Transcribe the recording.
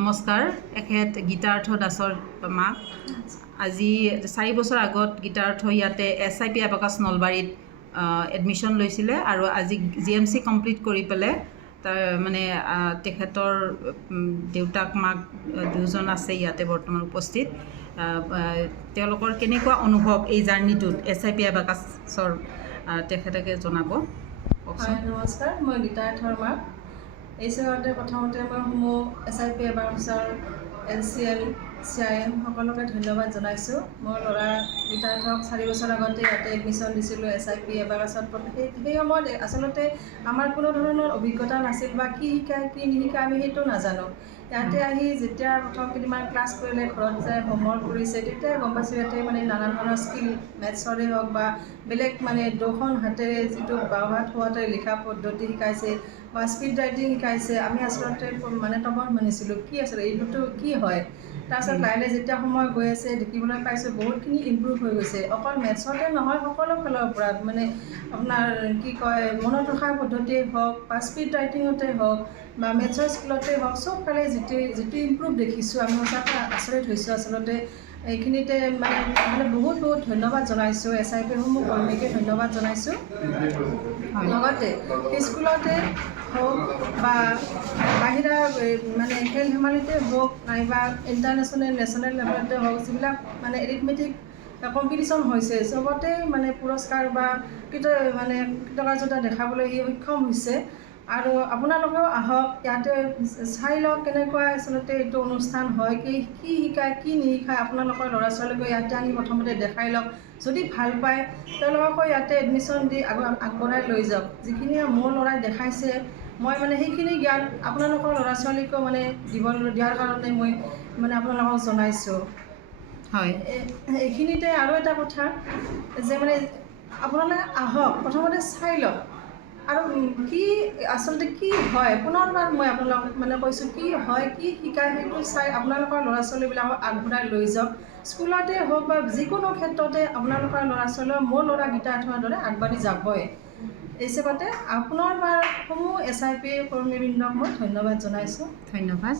নমস্কাৰ, এখেত গীতাৰ্থ দাসৰ মাক। আজি 4 বছৰ আগত গীতাৰ্থ ইয়াতে SIP এবাকাছ নলবাৰীত এডমিশ্যন লৈছিলে আৰু আজি GMC কমপ্লিট কৰি পেলাই তাৰ মানে তেখেতৰ দেউতাক মাক দুজন আছে ইয়াতে বৰ্তমান উপস্থিত। তেওঁলোকৰ কেনেকুৱা অনুভৱ এই জাৰ্ণিটোত SIP এবাকাছৰ তেখেতকে জনাব। নমস্কাৰ, মই গীতাৰ্থৰ মাক। এই চেগতে প্ৰথমতে মই সমূহ SIP এবাকাছৰ LCL CIM সকলোকে ধন্যবাদ জনাইছোঁ। মোৰ ল'ৰা গীতাৰ্থক 4 বছৰ আগতে ইয়াতে এডমিশ্যন দিছিলোঁ SIP এবাকাছত। সেই সময়ত আচলতে আমাৰ কোনো ধৰণৰ অভিজ্ঞতা নাছিল বা কি শিকায় কি নিশিকায় আমি সেইটো নাজানো। ইয়াতে আহি যেতিয়া প্ৰথম কেইদিনমান ক্লাছ কৰিলে, ঘৰত যায় হোমৱৰ্ক কৰিছে, তেতিয়াই গম পাইছোঁ ইয়াতে মানে নানা ধৰণৰ স্কিল মেথছৰে হওক বা বেলেগ মানে দুখন হাতেৰে যিটো বাওঁহাত সোঁহাতেৰে লিখা পদ্ধতি শিকাইছে বা স্পীড ৰাইটিং শিকাইছে। আমি আচলতে মানে তবত মানিছিলোঁ কি আছিলে এইটোতো কি হয়। তাৰপিছত লাহে যেতিয়া সময় গৈ আছে দেখিবলৈ পাইছোঁ বহুতখিনি ইম্প্ৰুভ হৈ গৈছে। অকল মেথছতে নহয়, সকলো ফালৰ পৰা মানে আপোনাৰ কি কয় মনত ৰখাৰ পদ্ধতিয়ে হওক বা স্পীড ৰাইটিঙতে হওক বা মেথছৰ স্কিলতে হওক, চবফালে যিটো ইম্প্ৰুভ দেখিছোঁ আমি সঁচাকৈ আচৰিত হৈছোঁ। আচলতে এইখিনিতে মানে বহুত ধন্যবাদ জনাইছোঁ। SIP সমূহ কৰ্মীকে ধন্যবাদ জনাইছোঁ। লগতে স্কুলতে হওক বা বাহিৰা মানে খেল ধেমালিতে হওক নাইবা ইণ্টাৰনেশ্যনেল নেশ্যনেল লেভেলতে হওক, যিবিলাক মানে এৰিথমেটিক কম্পিটিশ্যন হৈছে চবতে মানে পুৰস্কাৰ বা কৃতকাৰ্যতা দেখাবলৈ সক্ষম হৈছে। আৰু আপোনালোকেও আহক, ইয়াতে চাই লওক কেনেকুৱা আচলতে এইটো অনুষ্ঠান হয়, কি শিকায় কি নিশিকায়। আপোনালোকৰ ল'ৰা ছোৱালীকো ইয়াতে আনি প্ৰথমতে দেখাই লওক। যদি ভাল পায় তেওঁলোককো ইয়াতে এডমিশ্যন দি আগবঢ়াই লৈ যাওক। যিখিনি মোৰ ল'ৰাই দেখাইছে মই মানে সেইখিনি জ্ঞান আপোনালোকৰ ল'ৰা ছোৱালীকো মানে দিয়াৰ কাৰণে মই মানে আপোনালোকক জনাইছোঁ। হয়, এইখিনিতে আৰু এটা কথা যে মানে আপোনালোকে আহক, প্ৰথমতে চাই লওক আৰু কি আচলতে কি হয় পুনৰবাৰ মই আপোনালোকক মানে কৈছোঁ কি হয় কি শিকায় সেইটো চাই আপোনালোকৰ ল'ৰা ছোৱালীবিলাকক আগবঢ়াই লৈ যাওক। স্কুলতে হওক বা যিকোনো ক্ষেত্ৰতে আপোনালোকৰ ল'ৰা ছোৱালীয়ে মোৰ ল'ৰা গীতাৰ্থৰ দৰে আগবাঢ়ি যাবই। এই চেগতে পুনৰবাৰ সমূহ SIP কৰ্মীবৃন্দক মই ধন্যবাদ জনাইছোঁ। ধন্যবাদ।